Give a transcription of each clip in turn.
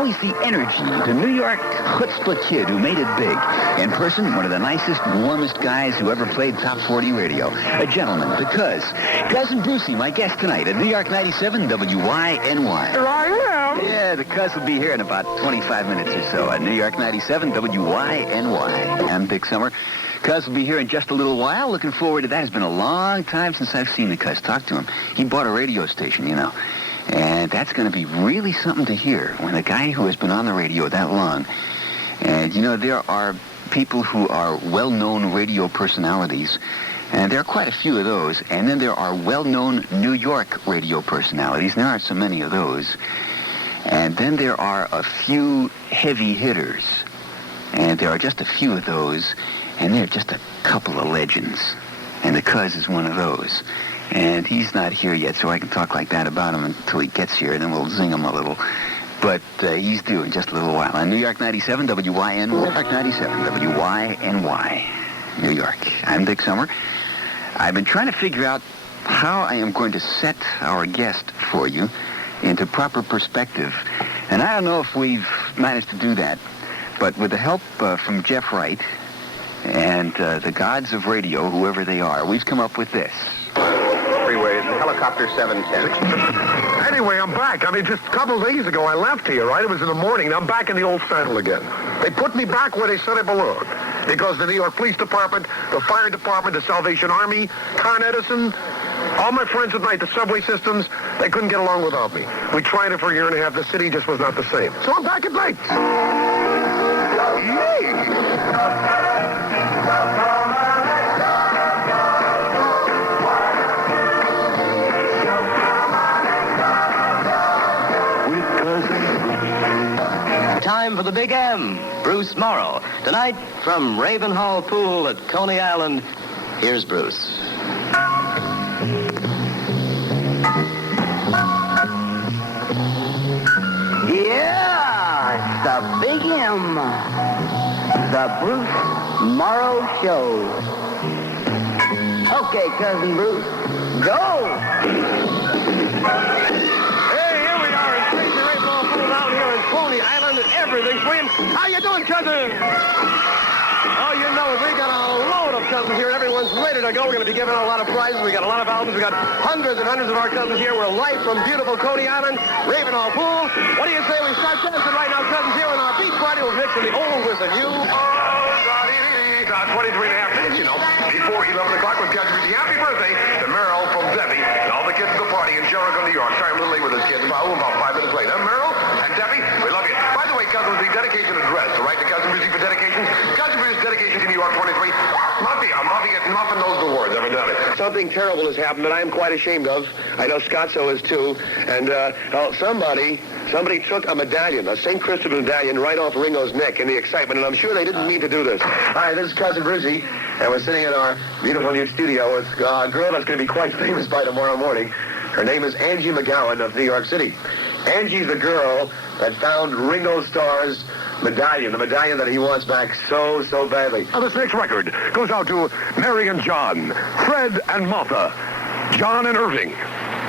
always the energy, the New York chutzpah kid who made it big. In person, one of the nicest, warmest guys who ever played Top 40 radio. A gentleman, because Cousin Brucie, my guest tonight at New York 97 WYNY. Here I am. Yeah, the cuz will be here in about 25 minutes or so at New York 97 WYNY. I'm Dick Summer. Cuz will be here in just a little while. Looking forward to that. It's been a long time since I've seen the cuz. Talk to him. He bought a radio station, you know. And that's going to be really something to hear when a guy who has been on the radio that long. And, you know, there are people who are well-known radio personalities, and there are quite a few of those. And then there are well-known New York radio personalities, and there aren't so many of those. And then there are a few heavy hitters, and there are just a few of those, and there are just a couple of legends. And the cuz is one of those. And he's not here yet, so I can talk like that about him until he gets here, and then we'll zing him a little. But he's due in just a little while. On New York 97, WYNY. New York 97, WYNY. New York. I'm Dick Summer. I've been trying to figure out how I am going to set our guest for you into proper perspective. And I don't know if we've managed to do that. But with the help from Jeff Wright and the gods of radio, whoever they are, we've come up with this. Freeway, helicopter 710. Anyway, I'm back. I mean, just a couple of days ago, I left here, right? It was in the morning. Now I'm back in the old saddle again. They put me back where they said I belonged. Because the New York Police Department, the Fire Department, the Salvation Army, Con Edison, all my friends at night, the subway systems, they couldn't get along without me. We tried it for a year and a half. The city just was not the same. So I'm back at night. Time for the Big M, Bruce Morrow. Tonight, from Ravenhall Pool at Coney Island, here's Bruce. Yeah, it's the Big M, the Bruce Morrow Show. Okay, Cousin Bruce, go! Everything's win. How you doing, cousin? Oh, you know it. We got a load of cousins here. Everyone's ready to go. We're going to be giving out a lot of prizes. We got a lot of albums. We got hundreds and hundreds of our cousins here. We're live from beautiful Coney Island, Ravenhall Pool. What do you say we start dancing right now, cousins, here on our beach party? We'll mix in the old with the new. Oh, 23 and a half minutes, you know. Before 11 o'clock, we've got to be happy birthday to Morrow from Debbie and all the kids at the party in Jericho, New York. Sorry, I'm a little late with this, kids. About 5 minutes late. Morrow and Debbie, we love you. By the way, cousins, the dedication address, so write to Cousin Brucie for dedications. Cousin Brucie's dedication to New York 23. Muffin knows the words, ever done it. Something terrible has happened that I am quite ashamed of. I know Scott so is too. And, somebody took a medallion, a St. Christopher medallion, right off Ringo's neck in the excitement, and I'm sure they didn't mean to do this. Hi, this is Cousin Brucie, and we're sitting in our beautiful new studio with a girl that's going to be quite famous by tomorrow morning. Her name is Angie McGowan of New York City. Angie's the girl that found Ringo Starr's medallion, the medallion that he wants back so badly. Now, this next record goes out to Mary and John, Fred and Martha, John and Irving.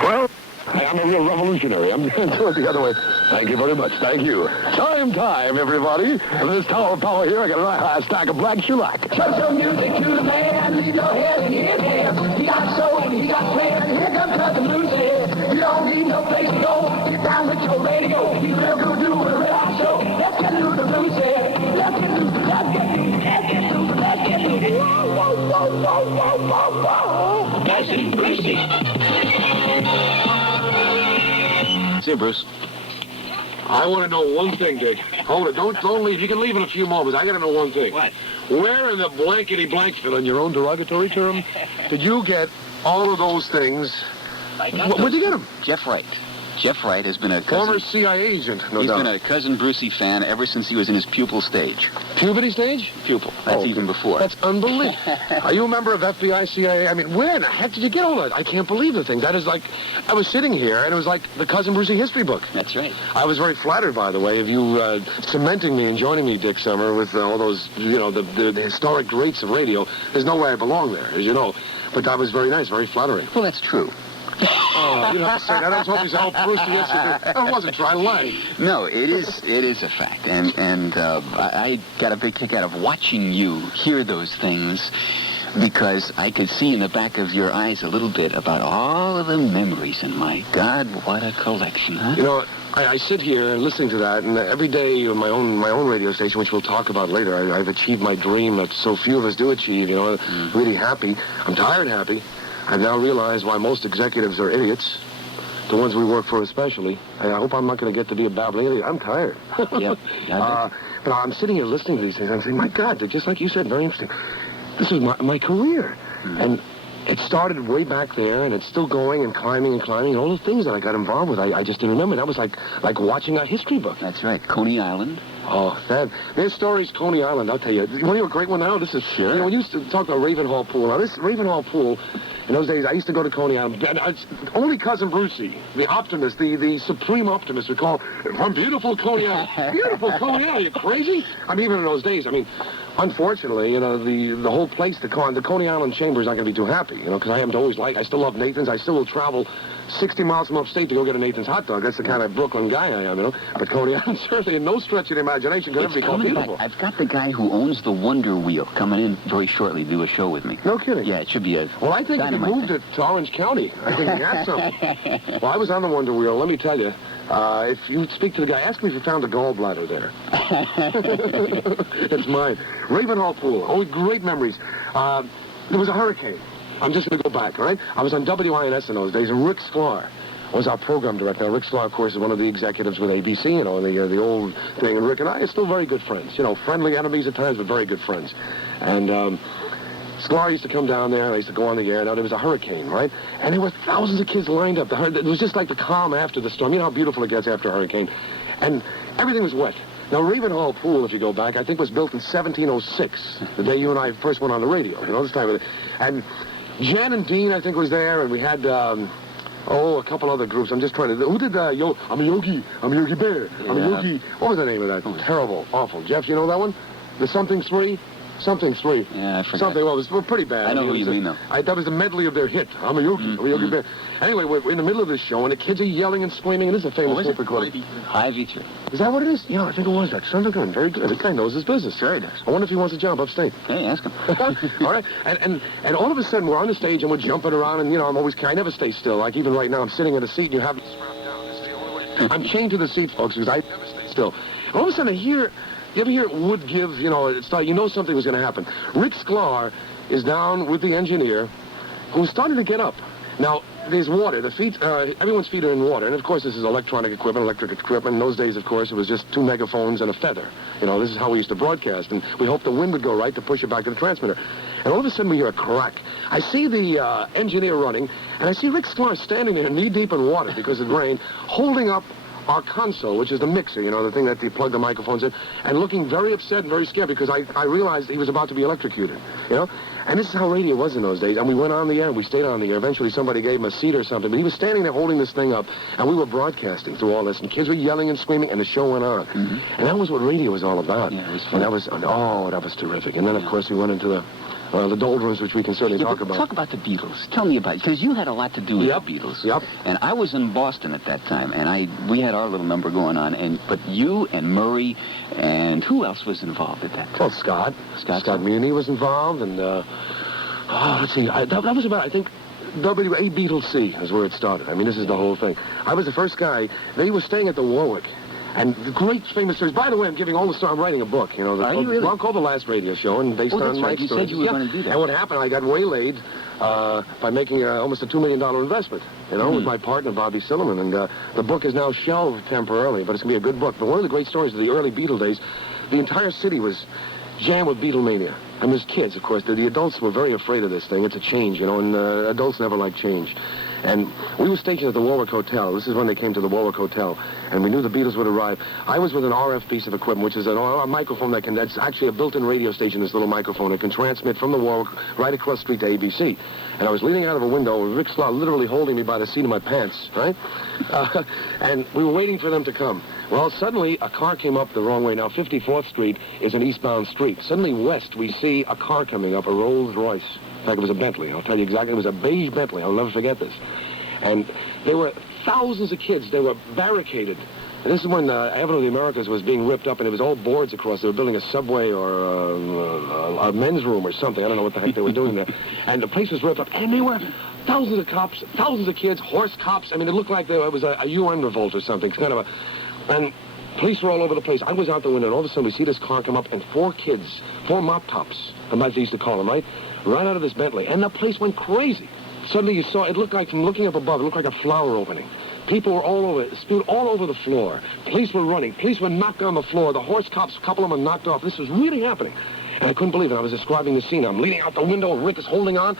Well, I'm a real revolutionary. I'm going to do it the other way. Thank you very much. Thank you. Time, everybody. This Tower of Power here, I got a stack of black shellac. Show some music to the man. Listen to him, hear him. He got soul and he got plan. Here comes Cousin Brucie. You don't need no place to go. Sit down with your radio. You will go do a real show. Let's get loose to Brucie. Let's get loose. Let's get loose. Let's get loose. Let's get loose. Whoa. Cousin Brucie. See you, Bruce. I want to know one thing, Dick. Hold it. Don't leave. You can leave in a few moments. I got to know one thing. What? Where in the blankety blank, Phil, in your own derogatory term, did you get all of those things? Where'd you get them? Jeff Wright. Jeff Wright has been a former CIA agent, no doubt. He's been a Cousin Brucie fan ever since he was in his pupil stage. Puberty stage? Pupil. That's even before. That's unbelievable. Are you a member of FBI, CIA? I mean, where in the heck did you get all that? I can't believe the thing. That is like, I was sitting here, and it was like the Cousin Brucie history book. That's right. I was very flattered, by the way, of you cementing me and joining me, Dick Summer, with all those, you know, the historic greats of radio. There's no way I belong there, as you know. But that was very nice, very flattering. Well, that's true. Oh, you don't have to say that. I was hoping to help Brucie yesterday. I wasn't trying to lie. No, it is a fact, and I got a big kick out of watching you hear those things, because I could see in the back of your eyes a little bit about all of the memories, and my God, what a collection, huh? You know, I sit here listening to that, and every day on my own radio station, which we'll talk about later, I've achieved my dream that so few of us do achieve, you know, really happy. I'm tired happy. I've now realized why most executives are idiots, the ones we work for especially. I hope I'm not going to get to be a babbling idiot. I'm tired. Yep. But I'm sitting here listening to these things, and I'm saying, my God, they're just like you said, very interesting. This is my career. And it started way back there, and it's still going and climbing, and all the things that I got involved with, I just didn't remember. That was like watching a history book. That's right, Coney Island. Oh, there's stories, Coney Island, I'll tell you. You want to hear a great one now? This is, sure. You know, we used to talk about Ravenhall Pool. Now, this Ravenhall Pool, in those days, I used to go to Coney Island. Only cousin Brucie, the optimist, the supreme optimist, would call from beautiful Coney Island. Beautiful Coney Island, are you crazy? I mean, even in those days, unfortunately, you know, the whole place, the Coney Island Chamber is not going to be too happy, you know, because I haven't always I still love Nathan's. I still will travel 60 miles from upstate to go get a Nathan's hot dog. That's the kind of Brooklyn guy I am, you know. But Coney Island, certainly, in no stretch of the imagination, could ever be called beautiful. I've got the guy who owns the Wonder Wheel coming in very shortly to do a show with me. No kidding. Yeah, it should be a Well, I think if he moved it to Orange County, I think he had something. Well, I was on the Wonder Wheel. Let me tell you, if you speak to the guy, ask me if you found a gallbladder there. It's mine. Ravenhall Pool. Oh, great memories. There was a hurricane. I'm just going to go back, all right? I was on WYNS in those days, and Rick Sklar was our program director. Now, Rick Sklar, of course, is one of the executives with ABC, you know, the old thing. And Rick and I are still very good friends. You know, friendly enemies at times, but very good friends. And Sklar used to come down there. I used to go on the air. Now, there was a hurricane, right? And there were thousands of kids lined up. It was just like the calm after the storm. You know how beautiful it gets after a hurricane. And everything was wet. Now, Ravenhall Pool, if you go back, I think was built in 1706, the day you and I first went on the radio, you know, this time of it. And Jan and Dean, I think, was there, and we had, a couple other groups. I'm just trying to... Who did I'm a Yogi. I'm a Yogi Bear. I'm a Yogi... What was the name of that? Terrible. Awful. Jeff, you know that one? The Something 3? Something 3. Yeah, I forgot. Something, well, it was pretty bad. I know who you mean, though. That was the medley of their hit. I'm a Yogi. I'm a Yogi Bear. Anyway, we're in the middle of this show, and the kids are yelling and screaming, and this is a famous tape recording. Ivy-3. Is that what it is? Yeah, I think it was that. Sounds good. Very good. The guy knows his business. Sure he does. I wonder if he wants a job upstate. Hey, ask him. All right. And all of a sudden, we're on the stage, and we're jumping around, and, you know, I never stay still. Like, even right now, I'm sitting in a seat, and you have me strapped down. This is the only way. I'm chained to the seat, folks, because I never stay still. And all of a sudden, you ever hear it would give, you know, you know something was going to happen. Rick Sklar is down with the engineer, who's starting to get up. Now, there's water. The feet, everyone's feet are in water. And, of course, this is electric equipment. In those days, of course, it was just 2 megaphones and a feather. You know, this is how we used to broadcast. And we hoped the wind would go right to push it back to the transmitter. And all of a sudden, we hear a crack. I see the engineer running, and I see Rick Sklar standing there knee-deep in water because of the rain, holding up our console, which is the mixer, you know, the thing that you plug the microphones in, and looking very upset and very scared because I realized he was about to be electrocuted, you know? And this is how radio was in those days. And we went on the air, and we stayed on the air. Eventually, somebody gave him a seat or something, but he was standing there holding this thing up, and we were broadcasting through all this, and kids were yelling and screaming, and the show went on. Mm-hmm. And that was what radio was all about. Yeah, it was fun. And that was terrific. And then, of course, we went into the doldrums, which we can certainly talk about. Talk about the Beatles. Tell me about it, because you had a lot to do with the Beatles. Yep. And I was in Boston at that time, and we had our little number going on, but you and Murray, and who else was involved at that time? Well, Scott Muni was involved, and, let's see, that was about, I think, WABC is where it started. I mean, this is the whole thing. I was the first guy. They were staying at the Warwick. And the great famous stories. By the way, I'm giving all the stories. I'm writing a book, you know. Are you really? Well, called The Last Radio Show, and based on my right. You stories. said you were going to do that. And what happened, I got waylaid by making almost a $2 million investment, you know, with my partner, Bobby Silliman. And the book is now shelved temporarily, but it's going to be a good book. But one of the great stories of the early Beatle days, the entire city was jammed with Beatlemania. And there's kids, of course. The adults were very afraid of this thing. It's a change, you know, and adults never like change. And we were stationed at the Warwick Hotel. This is when they came to the Warwick Hotel. And we knew the Beatles would arrive. I was with an RF piece of equipment, which is a microphone that's actually a built-in radio station, this little microphone. It can transmit from the Warwick right across the street to ABC. And I was leaning out of a window with Rick Sklar literally holding me by the seat of my pants, right? And we were waiting for them to come. Well, suddenly a car came up the wrong way. Now, 54th Street is an eastbound street. Suddenly west, we see a car coming up, a Rolls Royce. In fact, it was a Bentley. I'll tell you exactly. It was a beige Bentley. I'll never forget this. And there were thousands of kids. They were barricaded. And this is when Avenue of the Americas was being ripped up, and it was all boards across. They were building a subway or a men's room or something. I don't know what the heck they were doing there. And the place was ripped up, and there were thousands of cops, thousands of kids, horse cops. I mean, it looked like it was a UN revolt or something. It's kind of and police were all over the place. I was out the window, and all of a sudden we see this car come up, and 4 kids, 4 mop tops, as they used to call them, right? Right out of this Bentley, and the place went crazy. Suddenly you saw, it looked like, from looking up above, it looked like a flower opening. People were all over, spewed all over the floor. Police were running. Police were knocked on the floor. The horse cops, a couple of them were knocked off. This was really happening. And I couldn't believe it. I was describing the scene. I'm leaning out the window, and Rick is holding on.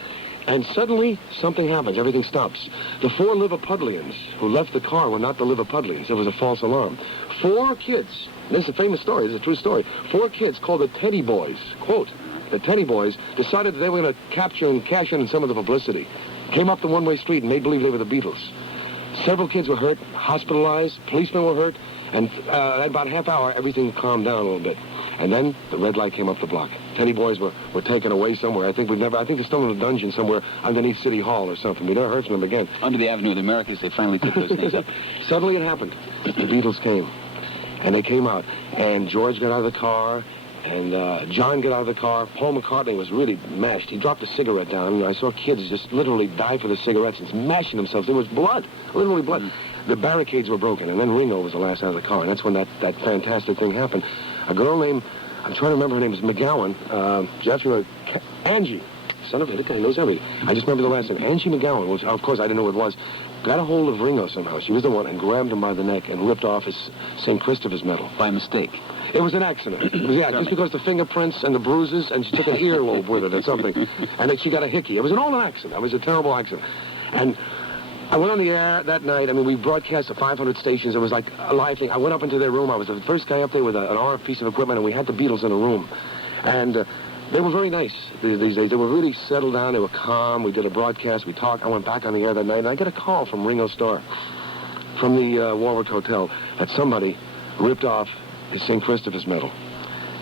And suddenly, something happens. Everything stops. The 4 Liverpudlians who left the car were not the Liverpudlians. It was a false alarm. 4 kids. This is a famous story. This is a true story. 4 kids called the Teddy Boys. Quote, the Teddy Boys decided that they were going to capture and cash in some of the publicity. Came up the one-way street and made believe they were the Beatles. Several kids were hurt, hospitalized, policemen were hurt, and at about a half hour, everything calmed down a little bit. And then the red light came up the block. Teddy Boys were taken away somewhere. I think they're still in a dungeon somewhere underneath City Hall or something. We never heard from them again. Under the Avenue of the Americas, they finally took those things up. Suddenly it happened. The Beatles came, and they came out, and George got out of the car, and John got out of the car. Paul McCartney was really mashed. He dropped a cigarette down, and I saw kids just literally die for the cigarettes and smashing themselves. There was blood, literally blood. The barricades were broken, and then Ringo was the last out of the car, and that's when that fantastic thing happened. A girl named, I'm trying to remember her name, is McGowan. Jeff, Angie. Son of a, the guy knows everything. I just remember the last name. Angie McGowan, which, of course, I didn't know what it was. Got a hold of Ringo somehow. She was the one, and grabbed him by the neck and ripped off his St. Christopher's medal. By mistake. It was an accident. It was, just because the fingerprints and the bruises, and she took an earlobe with it or something, and then she got a hickey. It was all an accident. It was a terrible accident. And I went on the air that night. I mean, we broadcast to 500 stations. It was like a live thing. I went up into their room. I was the first guy up there with an RF piece of equipment, and we had the Beatles in a room. And they were very nice these days. They were really settled down. They were calm. We did a broadcast. We talked. I went back on the air that night, and I get a call from Ringo Starr from the Warwick Hotel that somebody ripped off his St. Christopher's medal.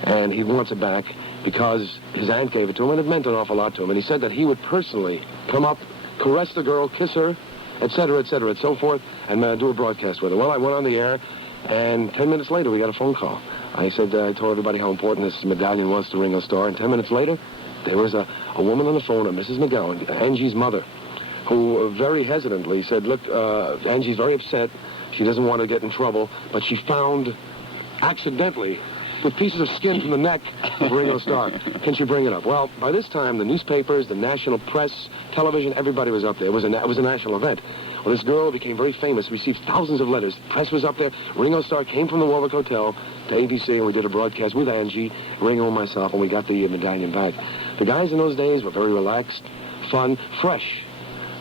And he wants it back because his aunt gave it to him, and it meant an awful lot to him. And he said that he would personally come up, caress the girl, kiss her, etc., and so forth, and do a broadcast with her. Well, I went on the air, and 10 minutes later, we got a phone call. I said, I told everybody how important this medallion was to Ringo Starr, and 10 minutes later, there was a woman on the phone, a Mrs. McGowan, Angie's mother, who very hesitantly said, look, Angie's very upset. She doesn't want to get in trouble, but she found, accidentally, with pieces of skin from the neck of Ringo Starr. Can she bring it up? Well, by this time, the newspapers, the national press, television, everybody was up there. It was a national event. Well, this girl became very famous, received thousands of letters. The press was up there. Ringo Starr came from the Warwick Hotel to ABC, and we did a broadcast with Angie, Ringo and myself, and we got the medallion back. The guys in those days were very relaxed, fun, fresh.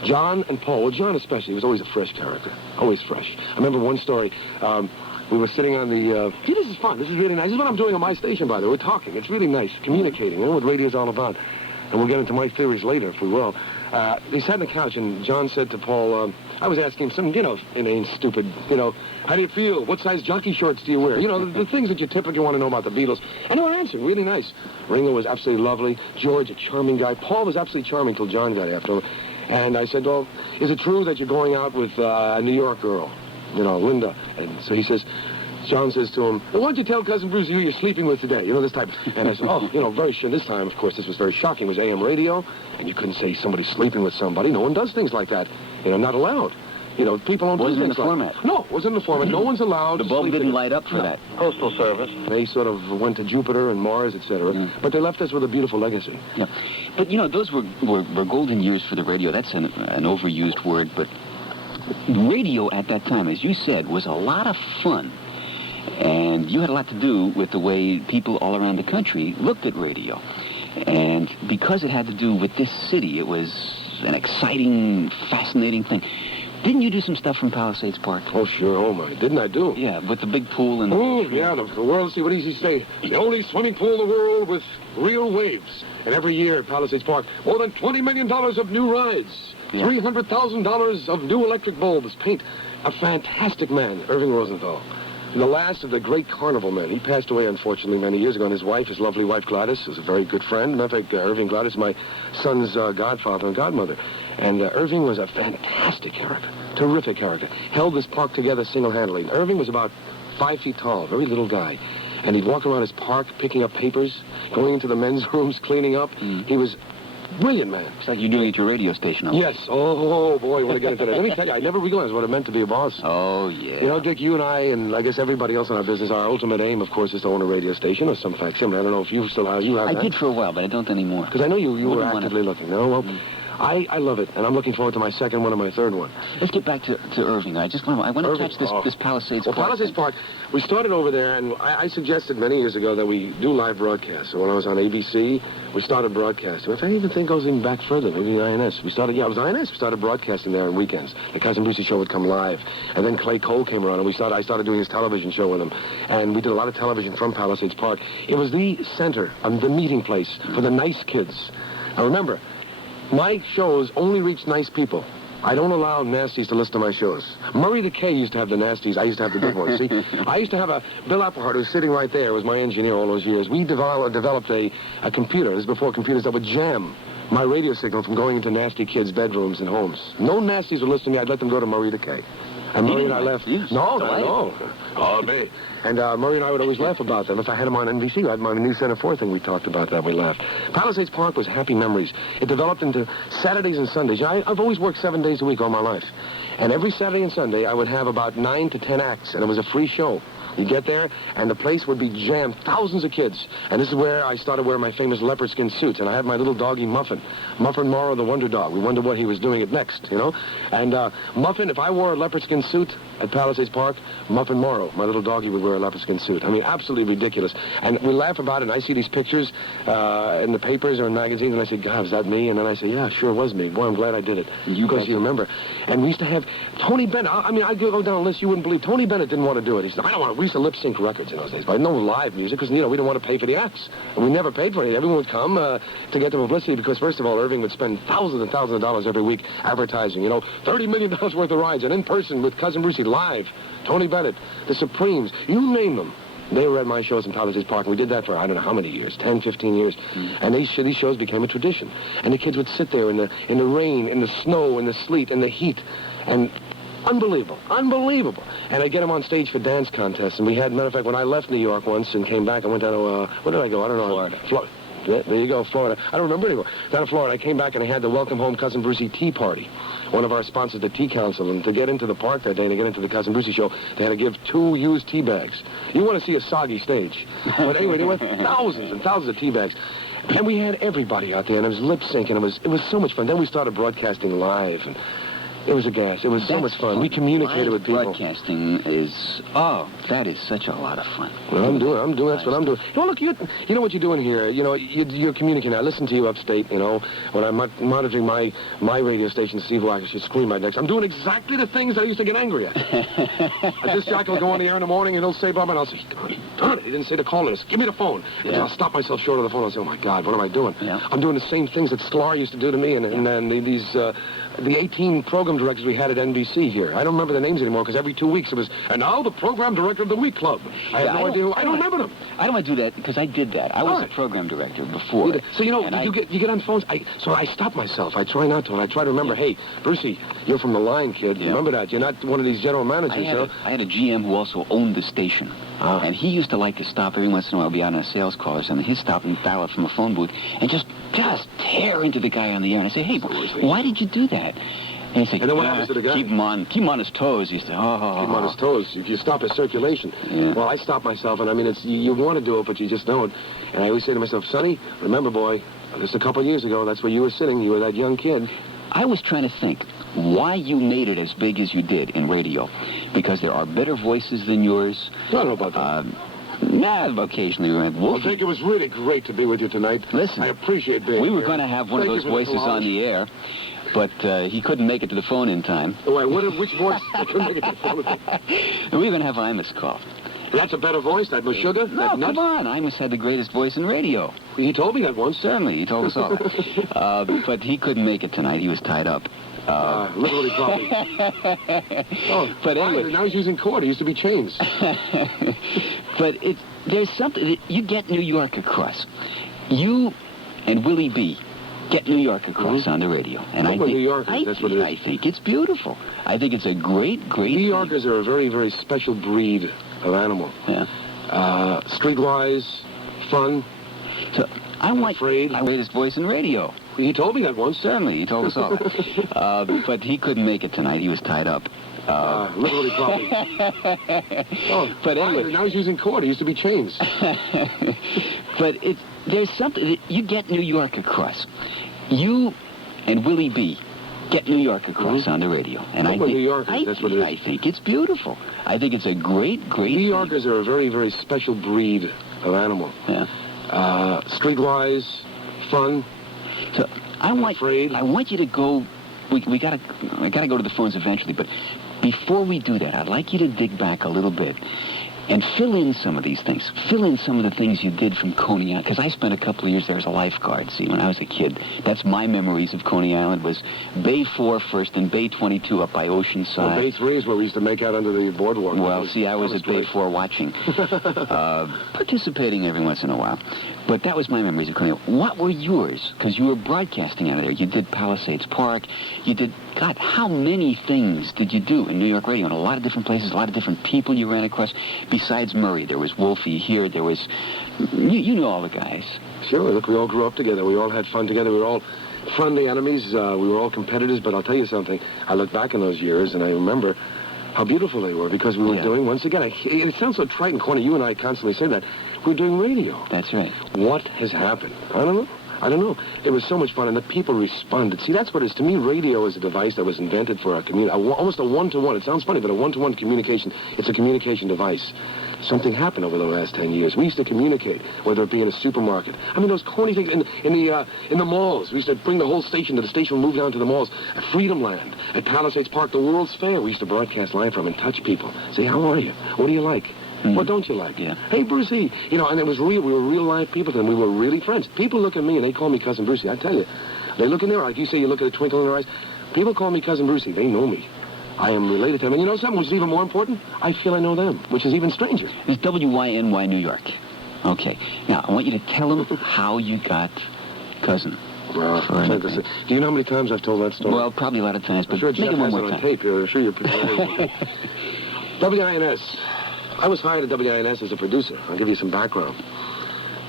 John and Paul, well, John especially, was always a fresh character, always fresh. I remember one story. We were sitting on the, this is fun, this is really nice. This is what I'm doing on my station, by the way. We're talking. It's really nice, communicating. You know what radio's all about. And we'll get into my theories later, if we will. He sat on the couch, and John said to Paul, I was asking him some, inane, stupid, how do you feel? What size jockey shorts do you wear? The things that you typically want to know about the Beatles. And they were answering, really nice. Ringo was absolutely lovely. George, a charming guy. Paul was absolutely charming till John got after him. And I said, well, is it true that you're going out with a New York girl? Linda. And so he says, John says to him, well, why don't you tell Cousin Brucie who you're sleeping with today? This type. And I said, very sure. This time, of course, this was very shocking. It was AM radio, and you couldn't say somebody's sleeping with somebody. No one does things like that. Not allowed. People don't do things like that. Wasn't in the format. No, it wasn't in the format. No one's allowed to sleep. The bulb didn't light up for that. Postal Service. They sort of went to Jupiter and Mars, etc. But they left us with a beautiful legacy. Yeah. But, those were golden years for the radio. That's an overused word, but radio at that time, as you said, was a lot of fun. And you had a lot to do with the way people all around the country looked at radio. And because it had to do with this city, it was an exciting, fascinating thing. Didn't you do some stuff from Palisades Park? Oh, sure. Oh, my. Didn't I do? Yeah, with the big pool and... Oh, yeah, the world, see, what does he say? The only swimming pool in the world with real waves. And every year at Palisades Park, more than $20 million of new rides. Yeah. $300,000 of new electric bulbs, paint. A fantastic man, Irving Rosenthal. The last of the great carnival men. He passed away, unfortunately, many years ago, and his wife, his lovely wife, Gladys, was a very good friend. Matter of fact, Irving Gladys, my son's godfather and godmother. And Irving was a fantastic character, terrific character. Held this park together single-handedly. Irving was about 5 feet tall, very little guy. And he'd walk around his park picking up papers, going into the men's rooms, cleaning up. He was brilliant, man. It's like you're doing it at your radio station. Yes. Oh, boy, you want to get into that. Let me tell you, I never realized what it meant to be a boss. Oh, yeah. You know, Dick, you and I, and I guess everybody else in our business, our ultimate aim, of course, is to own a radio station or some facsimile. I don't know if you still have that. I did for a while, but I don't anymore. Because I know you were actively looking. No, well, I love it, and I'm looking forward to my second one and my third one. Let's get back to Irving. I want to touch this Palisades Park. Well, Palisades Park, we started over there, and I suggested many years ago that we do live broadcasts. So when I was on ABC, we started broadcasting. If I even think goes even back further, maybe INS. It was INS. We started broadcasting there on weekends. The Cousin Brucie show would come live, and then Clay Cole came around, and I started doing his television show with him, and we did a lot of television from Palisades Park. It was the center, the meeting place for the nice kids. Now remember, my shows only reach nice people. I don't allow nasties to listen to my shows. Murray the K used to have the nasties. I used to have the good ones. See, I used to have Bill Applehart, who's sitting right there, was my engineer all those years. We developed a computer. This is before computers that would jam my radio signal from going into nasty kids' bedrooms and homes. No nasties would listen to me. I'd let them go to Murray the K. And Murray and I left. No. Oh, man. And Murray and I would always laugh about them. If I had them on NBC, I had my News Center 4 thing we talked about that. We laughed. Palisades Park was happy memories. It developed into Saturdays and Sundays. I've always worked 7 days a week all my life. And every Saturday and Sunday, I would have about 9 to 10 acts, and it was a free show. You get there, and the place would be jammed, thousands of kids. And this is where I started wearing my famous leopard skin suits, and I had my little doggy Muffin. Muffin Morrow, the wonder dog. We wondered what he was doing at next, you know? And Muffin, if I wore a leopard skin suit at Palisades Park, Muffin Morrow, my little doggy, would wear a leopard skin suit. I mean, absolutely ridiculous. And we laugh about it, and I see these pictures in the papers or in magazines, and I say, God, is that me? And then I say, yeah, sure was me. Boy, I'm glad I did it. Because you remember. And we used to have Tony Bennett. I mean, I'd go down a list you wouldn't believe. Tony Bennett didn't want to do it. He said, I don't want to. We used to lip sync records in those days, but no live music, because, you know, we didn't want to pay for the acts. And we never paid for it. Everyone would come to get the publicity, because, first of all, Irving would spend thousands and thousands of dollars every week advertising, you know, $30 million worth of rides, and in person with Cousin Brucie live, Tony Bennett, the Supremes, you name them. They were at my shows in Palisades Park, and we did that for I don't know how many years, 10, 15 years. And these shows became a tradition. And the kids would sit there in the rain, in the snow, in the sleet, in the heat, and unbelievable. And I'd get them on stage for dance contests. And we had, matter of fact, when I left New York once and came back, I went down to, where did I go? I don't know. Florida. Yeah, there you go, Florida. I don't remember anymore. Down in Florida, I came back and I had the Welcome Home Cousin Brucie Tea Party. One of our sponsors, the Tea Council, and to get into the park that day, to get into the Cousin Brucie show, they had to give 2 used tea bags. You want to see a soggy stage. But anyway, there were thousands and thousands of tea bags. And we had everybody out there, and it was lip sync, and it was so much fun. Then we started broadcasting live, and it was a gas. It was so much fun. We communicated with people. Broadcasting is, that is such a lot of fun. Well, I'm doing, that's what I'm doing. You know, look, you know what you're doing here. You know, you're communicating. I listen to you upstate, you know, when I'm monitoring my radio station, Steve Wacker should scream right next. I'm doing exactly the things that I used to get angry at. This jockey will go on the air in the morning, and he'll say, Bob, and I'll say, darn it, he didn't say the call list. Give me the phone. And I'll stop myself short of the phone. I'll say, oh, my God, what am I doing? Yeah. I'm doing the same things that Sklar used to do to me, and then these... the 18 program directors we had at NBC here. I don't remember the names anymore, because every 2 weeks it was, and now the program director of the week club. I have no idea who. I don't remember them. I don't want to do that, because I did that. I was a program director before. So, you know, you get on phones. So I stop myself. I try not to. And I try to remember, hey, Brucie, you're from the line, kid. Yeah. Remember that. You're not one of these general managers, I had a GM who also owned the station. And he used to like to stop every once in a while, be out on a sales call or something. He'd stop and dial up from a phone booth and just tear into the guy on the air. And I say, hey, why did you do that? And he's like, and then what happens to the guy? Keep him on his toes. He said, Keep him on his toes. If you stop his circulation. Yeah. Well, I stop myself, and I mean, it's you want to do it, but you just don't. And I always say to myself, Sonny, remember, boy, just a couple of years ago, that's where you were sitting. You were that young kid. I was trying to think why you made it as big as you did in radio. Because there are better voices than yours. I don't know about that. Occasionally. I think it was really great to be with you tonight. Listen, I appreciate being We were here. going to have one of those voices on the air, but he couldn't make it to the phone in time. Wait, which voice couldn't make it to the phone? We were going to have Imus call. That's a better voice? That was Sugar? No, come on. Imus had the greatest voice in radio. He told me that once. Certainly, he told us all. But he couldn't make it tonight. He was tied up. Literally, probably. But anyway, now he's using cord. He used to be chains. But there's something you get New York across. You and Willie B. Get New York across on the radio. And I think, New Yorkers, that's what it is. I think it's beautiful. I think it's a great New Yorkers are a very, very special breed of animal. Yeah. Streetwise, fun. So I want afraid. the greatest voice in radio. He told me that once. Certainly, he told us all. But he couldn't make it tonight. He was tied up. Literally, probably. But anyway, now he's using cord. He used to be chains. But there's something. You get New York across. You and Willie B. Get New York across on the radio. And I think, New Yorkers, that's what it is. I think it's beautiful. I think it's a great New Yorkers are a very, very special breed of animal. Yeah. Streetwise, fun. So I afraid. want you to go. We gotta go to the phones eventually, but before we do that, I'd like you to dig back a little bit and fill in some of these things. Fill in some of the things you did from Coney Island, because I spent a couple of years there as a lifeguard, see, when I was a kid. That's my memories of Coney Island, was Bay 4 first and Bay 22 up by Oceanside. Well, Bay 3 is where we used to make out under the boardwalk. Well, see, I was at Bay 4 watching, participating every once in a while. But that was my memories of Coney Island. What were yours? Because you were broadcasting out of there. You did Palisades Park. You did, God, how many things did you do in New York radio? In a lot of different places, a lot of different people you ran across. Besides Murray, there was Wolfie here. There was, you know all the guys. Sure, look, we all grew up together. We all had fun together. We were all friendly enemies. We were all competitors. But I'll tell you something. I look back in those years, and I remember how beautiful they were, because we were doing, once again, it sounds so trite and corny. You and I constantly say that. We're doing radio. That's right. What has happened? I don't know. It was so much fun, and the people responded. See, that's what it is. To me, radio is a device that was invented for a community, almost a one-to-one. It sounds funny, but a one-to-one communication. It's a communication device. Something happened over the last 10 years. We used to communicate, whether it be in a supermarket. I mean, those corny things in the malls. We used to bring the whole station to the station, move down to the malls. At Freedom Land, at Palisades Park, the World's Fair, we used to broadcast live from and touch people. Say, how are you? What do you like? What don't you like? Yeah. Hey, Brucie. You know, and it was real. We were real live people then. We were really friends. People look at me and they call me Cousin Brucie. I tell you, they look in their eyes. Like you say, you look at a twinkle in their eyes. People call me Cousin Brucie. They know me. I am related to them. And you know something which is even more important? I feel I know them, which is even stranger. It's WYNY New York. Okay. Now, I want you to tell them how you got Cousin. Well, do you know how many times I've told that story? Well, probably a lot of times, but I'm sure make Jeff it one has more it time. on tape. I'm sure you're WINS. I was hired at WINS as a producer. I'll give you some background.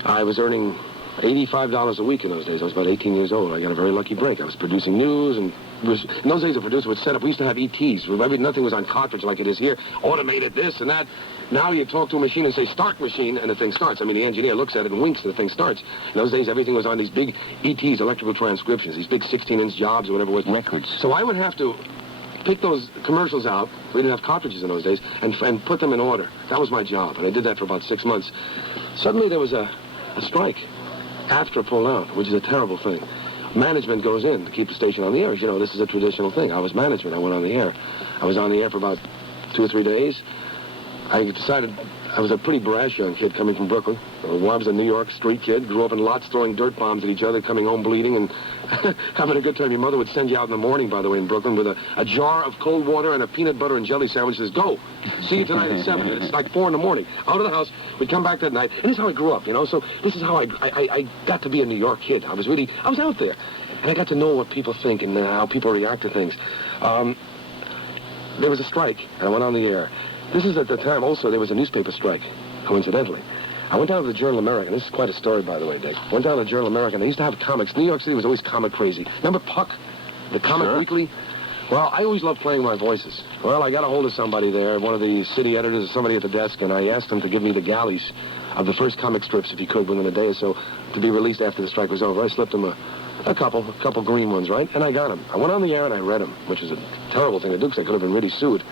I was earning $85 a week in those days. I was about 18 years old. I got a very lucky break. I was producing news, and in those days a producer would set up. We used to have ETs. Nothing was on cartridge like it is here. Automated this and that. Now you talk to a machine and say, start machine, and the thing starts. I mean, the engineer looks at it and winks and the thing starts. In those days, everything was on these big ETs, electrical transcriptions, these big 16-inch jobs or whatever it was. Records. So I would have to pick those commercials out. We didn't have cartridges in those days, and put them in order. That was my job, and I did that for about 6 months. Suddenly there was a strike after pull out, which is a terrible thing. Management goes in to keep the station on the air. As you know, this is a traditional thing. I was management. I went on the air. I was on the air for about 2 or 3 days. I decided I was a pretty brash young kid coming from Brooklyn. I was a New York street kid, grew up in lots throwing dirt bombs at each other, coming home bleeding and having a good time. Your mother would send you out in the morning, by the way, in Brooklyn with a jar of cold water and a peanut butter and jelly sandwich. Says, go. See you tonight at 7. It's like 4 in the morning. Out of the house. We'd come back that night. And this is how I grew up, you know. So this is how I got to be a New York kid. I was out there. And I got to know what people think and how people react to things. There was a strike, and I went on the air. This is at the time also there was a newspaper strike, coincidentally. I went down to the Journal American. This is quite a story, by the way, Dick. Went down to the Journal American. They used to have comics. New York City was always comic crazy. Remember Puck, the comic weekly? Well, I always loved playing my voices. Well, I got a hold of somebody there, one of the city editors or somebody at the desk, and I asked him to give me the galleys of the first comic strips, if he could, within a day or so, to be released after the strike was over. I slipped him a couple green ones, right? And I got them. I went on the air and I read them, which was a terrible thing to do because I could have been really sued.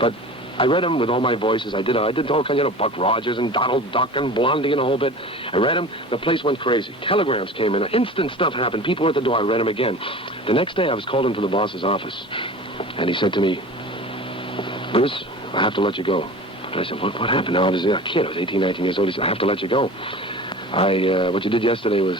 But I read them with all my voices. I did all kinds, Buck Rogers and Donald Duck and Blondie and a whole bit. I read them. The place went crazy. Telegrams came in. Instant stuff happened. People were at the door. I read them again. The next day, I was called into the boss's office. And he said to me, Bruce, I have to let you go. And I said, what happened? Now, I was a kid. I was 18, 19 years old. He said, I have to let you go. What you did yesterday was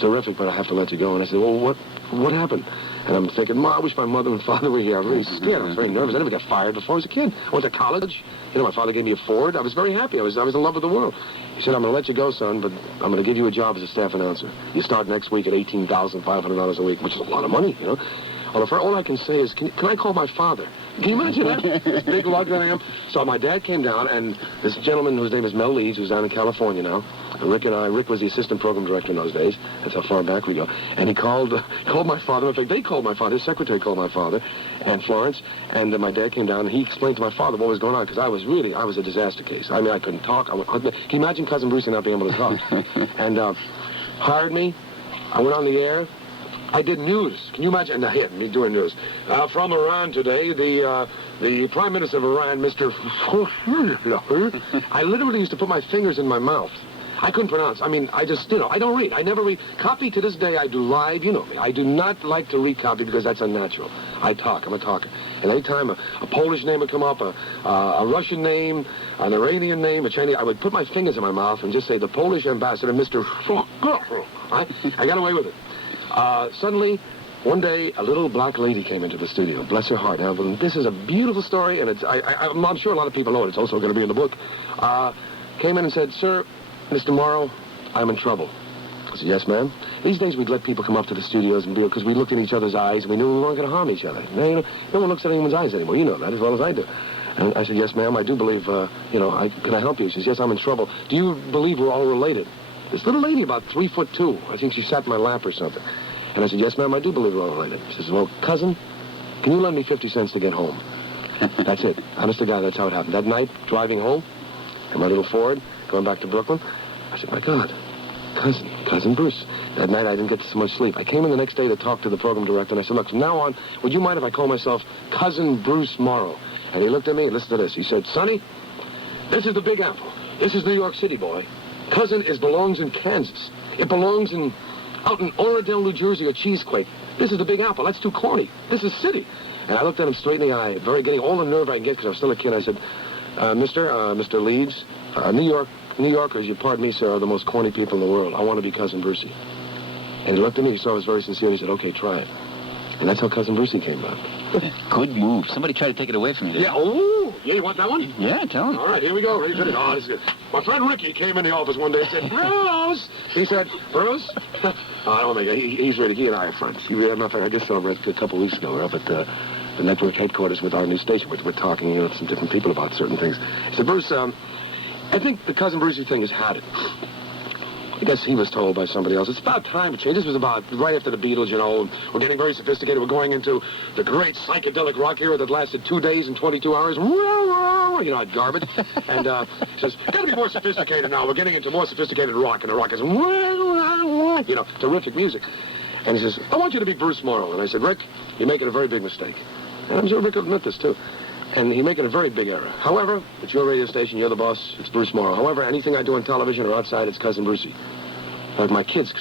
terrific, but I have to let you go. And I said, well, what happened? And I'm thinking, I wish my mother and father were here. I'm really scared. I was very nervous. I never got fired before I was a kid. I went to college. You know, my father gave me a Ford. I was very happy. I was in love with the world. He said, I'm going to let you go, son, but I'm going to give you a job as a staff announcer. You start next week at $18,500 a week, which is a lot of money, you know. All I can say is, can I call my father? Can you imagine that? This big lug that I am. So my dad came down, and this gentleman whose name is Mel Leeds, who's down in California now, and Rick was the assistant program director in those days. That's how far back we go. And he called my father. In fact, they called my father. His secretary called my father, and Florence. And my dad came down, and he explained to my father what was going on, because I was a disaster case. I mean, I couldn't talk. Can you imagine Cousin Brucie not being able to talk? And hired me. I went on the air. I did news. Can you imagine? I hit me doing news. From Iran today, the Prime Minister of Iran, Mr. I literally used to put my fingers in my mouth. I couldn't pronounce. I mean, I just, I don't read. I never read. Copy to this day, I do live. You know me. I do not like to read copy because that's unnatural. I talk. I'm a talker. And any time a Polish name would come up, a Russian name, an Iranian name, a Chinese, I would put my fingers in my mouth and just say, the Polish ambassador, Mr. I got away with it. Suddenly, one day, a little black lady came into the studio. Bless her heart. Now, this is a beautiful story, and I'm sure a lot of people know it. It's also going to be in the book. Came in and said, Sir, Mr. Morrow, I'm in trouble. I said, yes, ma'am. These days, we'd let people come up to the studios because we looked in each other's eyes, and we knew we weren't going to harm each other. No one looks at anyone's eyes anymore. You know that as well as I do. And I said, yes, ma'am, I do believe, can I help you? She says, yes, I'm in trouble. Do you believe we're all related? This little lady, about 3'2", I think she sat in my lap or something. And I said, yes, ma'am, I do believe we're all related. She says, well, cousin, can you lend me 50 cents to get home? That's it. Honest to God, that's how it happened. That night, driving home, in my little Ford, going back to Brooklyn, I said, my God, cousin Bruce. That night, I didn't get so much sleep. I came in the next day to talk to the program director, and I said, look, from now on, would you mind if I call myself Cousin Bruce Morrow? And he looked at me and listened to this. He said, Sonny, this is the Big Apple. This is New York City, boy. Cousin belongs in Kansas. It belongs out in Oradell, New Jersey, or Cheesequake. This is the Big Apple. That's too corny. This is city. And I looked at him straight in the eye, getting all the nerve I can get because I was still a kid. I said, Mr. Leeds, New Yorkers, you pardon me, sir, are the most corny people in the world. I want to be Cousin Brucie. And he looked at me. He saw I was very sincere. He said, okay, try it. And that's how Cousin Brucie came about. Good move. Somebody tried to take it away from you. Yeah, yeah, you want that one? Yeah, tell him. All right, here we go. Ready for this? Oh, this is good. My friend Ricky came in the office one day and said, Bruce! He said, Bruce? I don't think he's ready. He and I are friends. I just saw him a couple weeks ago. We're up at the network headquarters with our new station. We're talking, to some different people about certain things. He said, Bruce, I think the Cousin Brucie thing has had it. I guess he was told by somebody else. It's about time to change. This was about right after the Beatles, We're getting very sophisticated. We're going into the great psychedelic rock era that lasted 2 days and 22 hours. Garbage. And he says, got to be more sophisticated now. We're getting into more sophisticated rock. And the rock is, terrific music. And he says, I want you to be Bruce Morrow. And I said, Rick, you're making a very big mistake. And I'm sure Rick will admit this, too. And you're making a very big error. However, it's your radio station, you're the boss, it's Bruce Morrow. However, anything I do on television or outside, it's Cousin Brucie. Like my kids